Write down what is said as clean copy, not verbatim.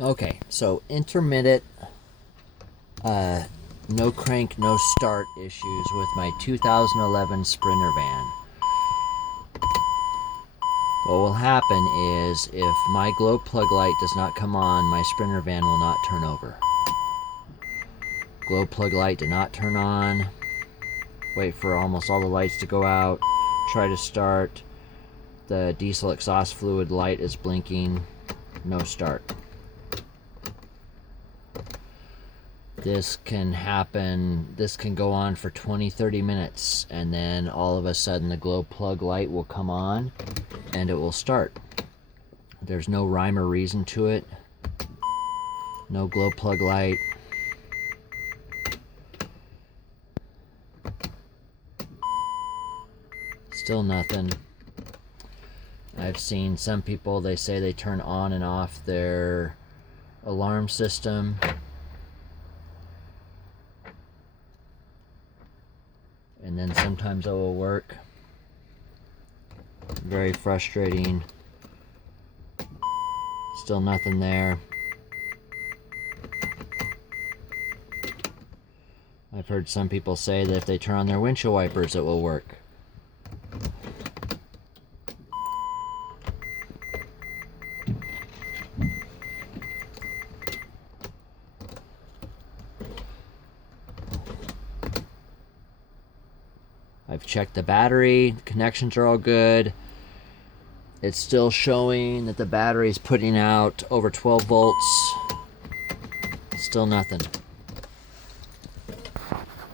Okay, so intermittent, no crank, no start issues with my 2011 Sprinter van. What will happen is if my glow plug light does not come on, my Sprinter van will not turn over. Glow plug light did not turn on. Wait for almost all the lights to go out. Try to start. The diesel exhaust fluid light is blinking. No start. This can happen, this can go on for 20-30 minutes, and then all of a sudden the glow plug light will come on and it will start. There's no rhyme or reason to it. No glow plug light. Still nothing. I've seen some people, they say they turn on and off their alarm system. And then sometimes it will work. Very frustrating. Still nothing there. I've heard some people say that if they turn on their windshield wipers, it will work. I've checked the battery, the connections are all good. It's still showing that the battery is putting out over 12 volts. Still nothing.